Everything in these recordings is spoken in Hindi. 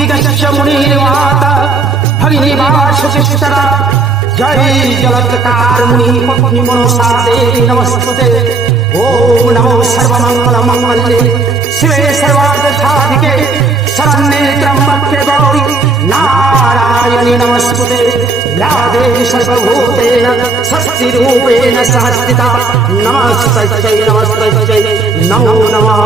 दिगश्च मुनिर्वाता भगिनीवासुशिष्टरा जय जलत्कार मुनि पत्नी मनसा देवी नमस्ते। ओम नमो सर्वमंगल मंगल्ये शिवे सर्वार्थसाधिके शरण्ये त्र्यंबके गौरी नारायणी नमस्ते। या देवी सर्वभूतेन शक्तिरूपेण संस्थिता नमस्तस्यै नमस्तस्यै नमो नमः।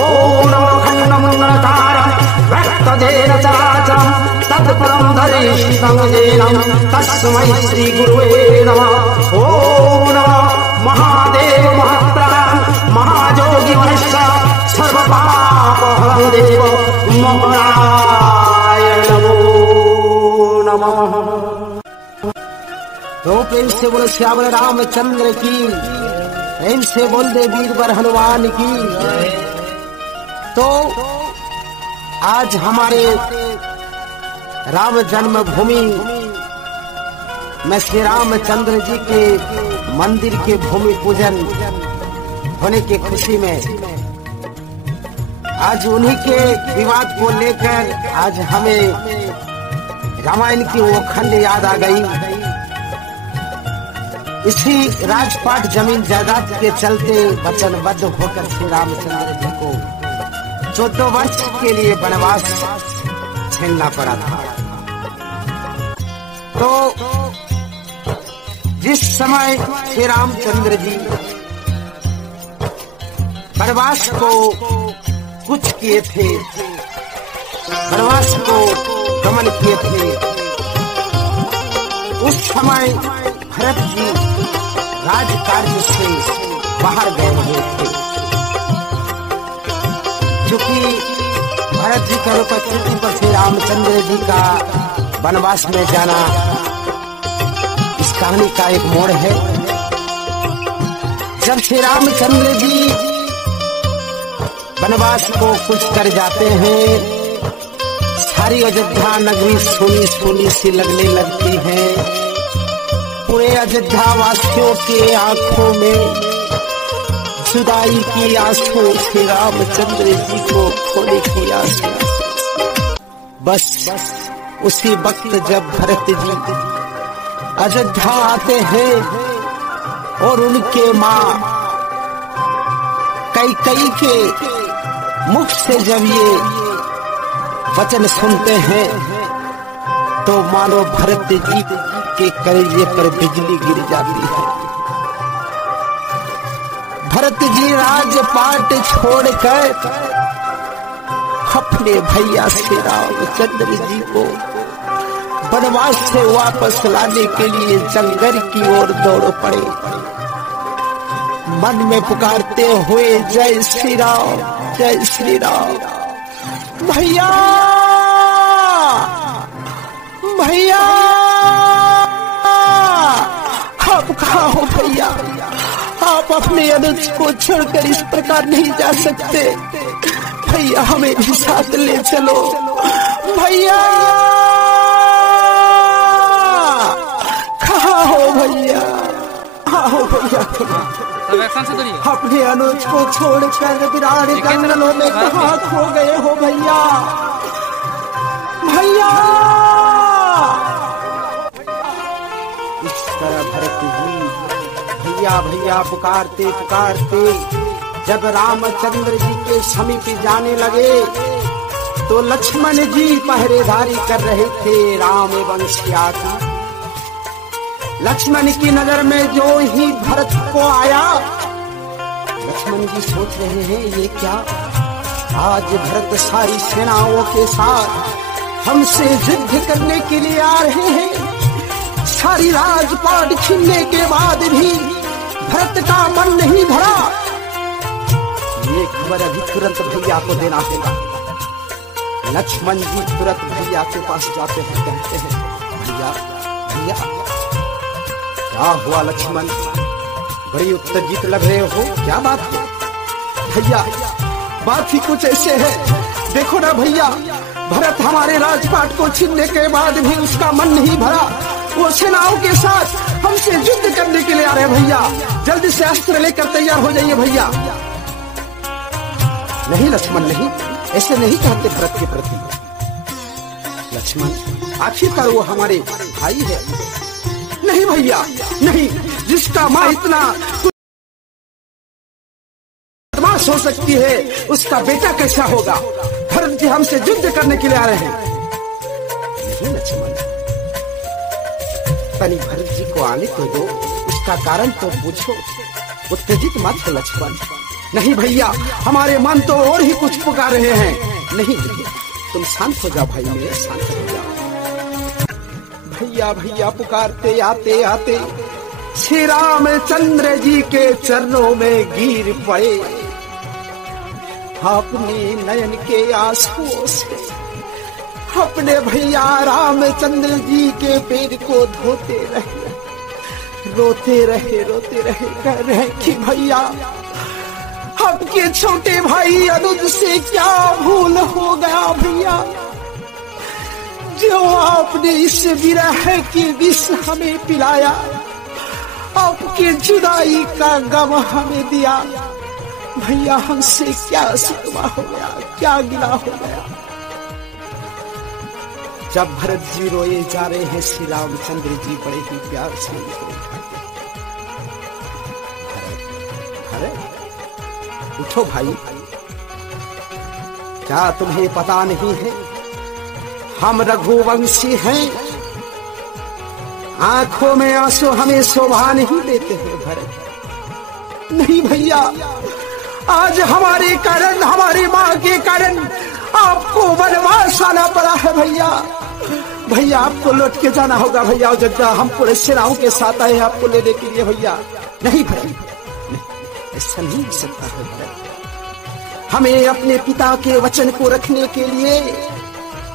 ओम नमो खण्डमण्डलकारं रक्तदेन चराचरं तत्परं धरिष्ठं येनं तस्मै श्रीगुरुवे नमः। ओम नमः महादेव महाप्राण महायोगी महेश सर्वपापहरं देव महाराय नमो नमः। तो प्रेम से बोलो श्यामल रामचंद्र की, प्रेम से बोल दे वीरवर हनुमान की। तो आज हमारे राम जन्मभूमि में श्री रामचंद्र जी के मंदिर के भूमि पूजन होने की खुशी में आज उन्हीं के विवाद को लेकर आज हमें रामायण की वो खंड याद आ गई। इसी राजपाट जमीन जायदाद के चलते वचनबद्ध होकर श्री रामचंद्र जी को 14 वर्ष के लिए वनवास झेलना पड़ा था। तो जिस समय श्री रामचंद्र जी वनवास को कुछ किए थे, वनवास को गमन किए थे, उस समय भरत जी राज कार्य से बाहर गए हुए थे। चूंकि भरत जी की अनुपस्थिति पर श्री रामचंद्र जी का वनवास में जाना इस कहानी का एक मोड़ है। जब श्री रामचंद्र जी वनवास को कुछ कर जाते हैं, सारी अयोध्या नगरी सोनी सोनी सी लगने लगती है। पूरे अयोध्या वासियों के आंखों में जुदाई की आंसू, श्री रामचंद्र जी को खोने की आंसू। बस उसी वक्त जब भरत जी अयोध्या आते हैं और उनके माँ कैकेयी के मुख से जब ये वचन सुनते हैं तो मानो भरत जी के कलेजे पर बिजली गिर जाती है। भरत जी राजपाट छोड़कर अपने भैया श्री रामचंद्र जी को वनवास से वापस लाने के लिए जंगल की ओर दौड़ पड़े, मन में पुकारते हुए जय श्री राम जय श्री राम। भैया भैया आप कहाँ हो भैया? आप अपने अनुज को छोड़कर इस प्रकार नहीं जा सकते भैया, हमें भी साथ ले चलो भैया। कहाँ हो भैया? हाँ हो भैया, अपने अनुज को छोड़कर विराट जंगलों में कहाँ खो गए हो भैया? भैया इस तरह भरत जी भैया भैया पुकारते पुकारते जब रामचंद्र जी के समीप जाने लगे तो लक्ष्मण जी पहरेदारी कर रहे थे राम एवं सीता की। लक्ष्मण की नजर में जो ही भरत को आया, लक्ष्मण जी सोच रहे हैं ये क्या, आज भरत सारी सेनाओं के साथ हमसे युद्ध करने के लिए आ रहे हैं। सारी राजपाट छीनने के बाद भी भरत का मन नहीं भरा। ये खबर अभी तुरंत भैया को देना होगा। लक्ष्मण जी तुरंत भैया के पास जाते हैं, कहते हैं भैया भैया क्या हुआ लक्ष्मण, बड़ी उत्तेजित लग रहे हो, क्या बात है? भैया बात ही कुछ ऐसे है, देखो ना भैया, भरत हमारे राजपाट को छीनने के बाद भी उसका मन नहीं भरा। वो सेनाओं के साथ हमसे युद्ध करने के लिए आ रहे भैया, जल्दी से अस्त्र लेकर तैयार हो जाइए भैया। नहीं लक्ष्मण नहीं, ऐसे नहीं कहते भरत के प्रति। लक्ष्मण, आखिरकार वो हमारे भाई है। नहीं भैया नहीं, जिसका माँ इतना बदमाश हो सकती है उसका बेटा कैसा होगा? भरत जी हमसे युद्ध करने के लिए आ रहे हैं। नहीं लक्ष्मण, तनी भरत जी को आने तो दो, उसका कारण तो पूछो, उत्तेजित मत हो लक्ष्मण। नहीं भैया, हमारे मन तो और ही कुछ पुकार रहे हैं। नहीं भैया, तुम शांत हो जाओ भाई मेरे, शांत हो जाओ। भैया भैया पुकारते आते आते श्री रामचंद्र जी के चरणों में गिर पड़े। अपने नयन के आंसुओं से अपने भैया रामचंद्र जी के पैर को धोते रहे, रोते रहे कह रहे कि भैया आपके छोटे भाई अनुज से क्या भूल हो गया भैया, जो आपने इस विरह की विष हमें पिलाया, आपके जुदाई का गम हमें दिया। भैया हमसे क्या शिकवा हो गया, क्या गिला हो गया। जब भरत जी रोए जा रहे हैं, श्री रामचंद्र जी बड़े ही प्यार से उनको उठाते। भरत उठो भाई, क्या तुम्हें पता नहीं है हम रघुवंशी हैं? आंखों में आंसू हमें शोभा नहीं देते हैं भरत। नहीं भैया, आज हमारे कारण, हमारी माँ के कारण आपको वनवास आना पड़ा है भैया। भैया आपको लौट के जाना होगा भैया अयोध्या, हम पूरे सेनाओं के साथ आए हैं आपको लेने के लिए भैया। नहीं भरत, ऐसा नहीं हो सकता है भरत, हमें अपने पिता के वचन को रखने के लिए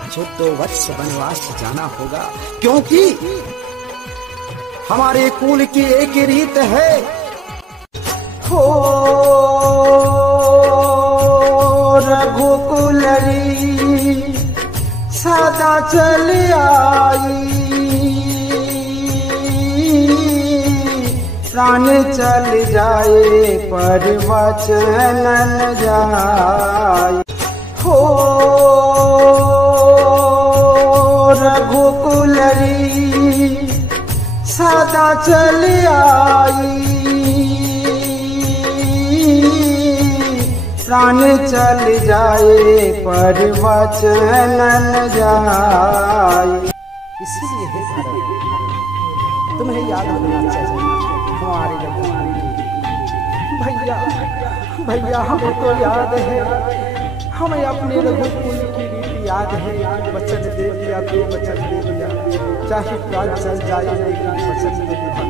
14 वर्ष वनवास जाना होगा, क्योंकि हमारे कुल की एक रीत है। हो रघुकुलरी सदा चल आई, प्राण चल जाए पर वचन न जाए। हो रघुकुलरी सदा चल आई, प्राण चल जाए पर वचन न जाए। इसलिए है भरत, तुम्हें याद होना चाहिए हमारे भैया। भैया हमें तो याद है, हमें अपने रघुकुल की रीति याद है। वचन दे दिया तो वचन दे दिया, चाहे प्राण चल जाए लेकिन वचन दे दिया।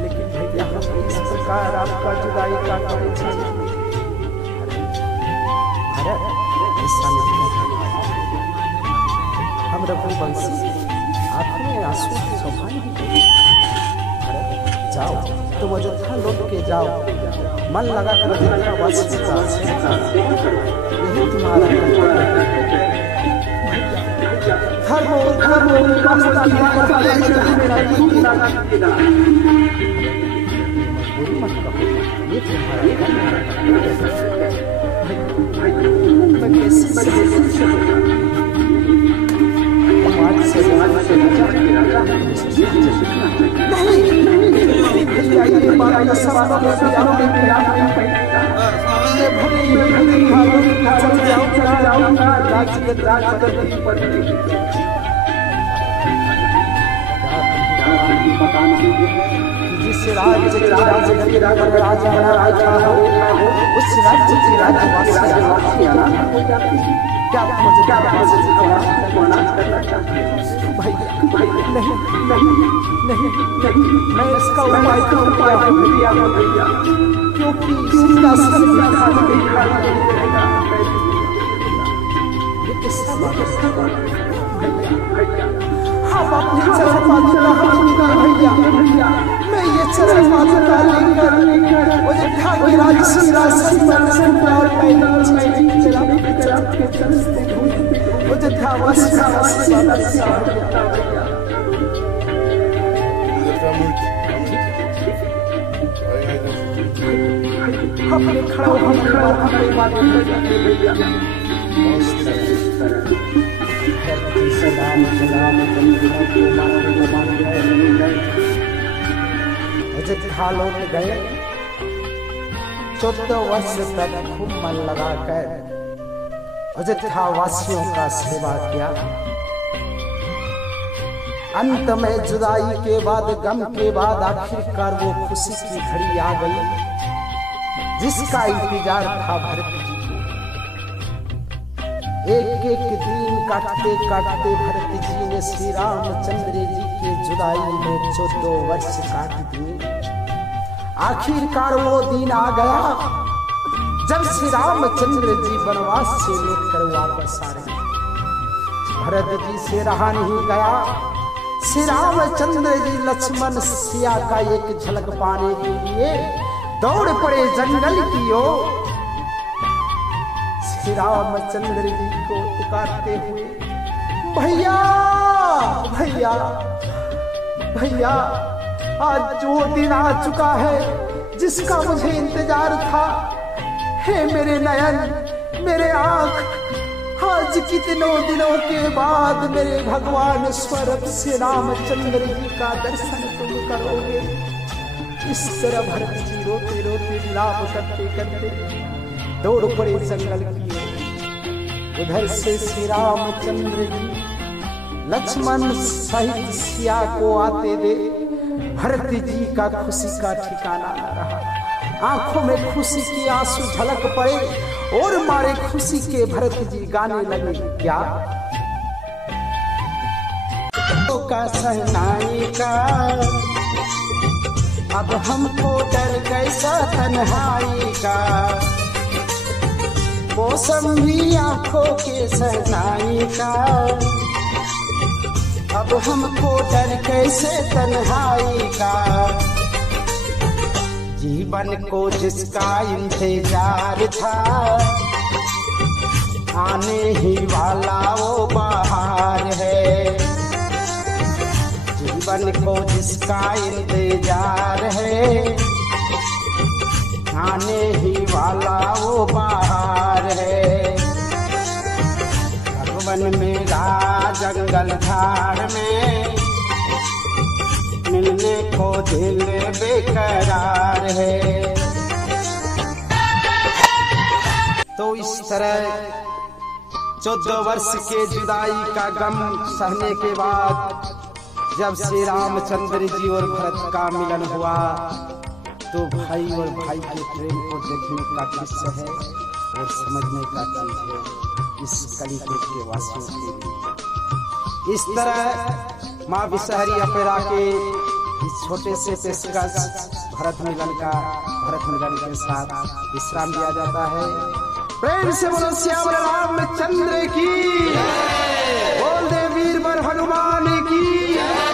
लेकिन भैया हम इस प्रकार आपका जुदाई का करे चाहिए भरत, ऐसा नहीं करना। हम रघुवंशी, आंखों में आंसू की शोभा नहीं देते। भरत जाओ, तुम अयोध्या लौट के जाओ, मन लगा कर अयोध्या वासी यही तुम्हारा जिस राज्य के राजा राजा हो, उस राज्य की राज्यवासी क्या मुझे नहीं, मैं इसका उपाय करूंगा क्योंकि सीता हम अपने चरण पादुका भैया, मैं ये चरण पादुका लेकर अयोध्या के राजसिंहासन पर और अपने खड़ा अयोध्या लौट गए 14 वर्ष तक खूब मन लगाकर अयोध्या वासियों का सेवा किया। अंत में जुदाई के बाद, गम के बाद आखिरकार वो खुशी की घड़ी आ गई जिसका इंतजार था भरत जी को। एक एक दिन काटते काटते भरत जी ने श्री रामचंद्र जी के जुदाई में 14 वर्ष काट दिए। आखिरकार वो दिन आ गया जब श्री रामचंद्र जी वनवास से लौटकर वापस आ रहे। भरत जी से रहा नहीं गया। श्री रामचंद्र जी लक्ष्मण सिया का एक झलक पाने के लिए दौड़ पड़े जंगल की ओर। श्री रामचंद्र जी को पुकारते हुए, भैया भैया भैया, आज जो दिन आ चुका है जिसका मुझे इंतजार था। हे मेरे नयन, मेरे आंख, आज कितनों दिनों के बाद मेरे भगवान स्वरूप श्री रामचंद्र जी का दर्शन तुम करोगे। इस तरह भरत जी रोते रोते विलाप करते करते दौड़ पड़े जंगल की ओर। उधर से श्री रामचंद्र जी लक्ष्मण सहित सिया को आते दे भरत जी का खुशी का ठिकाना न रहा। आंखों में खुशी की आंसू झलक पड़े और मारे खुशी के भरत जी गाने लगे, क्या का सहनाई का, अब हमको डर कैसा तन्हाई का। मौसम भी आंखों के सहनाई का, अब हमको डर कैसे तन्हाई का। जीवन को जिसका इंतजार था आने ही वाला वो बाहर है। जीवन को जिसका इंतजार है आने ही वाला वो बाहर है। भगवन मेरा जंगल झाड़ में मिलने को दिल बेकरार है। तो इस तरह 14 वर्ष के जुदाई का गम सहने के बाद जब श्री रामचंद्र जी और भरत का मिलन हुआ तो भाई और भाई के प्रेम को देखने का दृश्य है और समझने का चीज है इस कलियुग के वासियों के लिए। इस तरह माँ विषहरी अपेरा के इस छोटे से पेशकश भरत मिलन के साथ विश्राम दिया जाता है। प्रेम से बोलो श्याम रामचंद्र की, बोल दे वीर वर हनुमान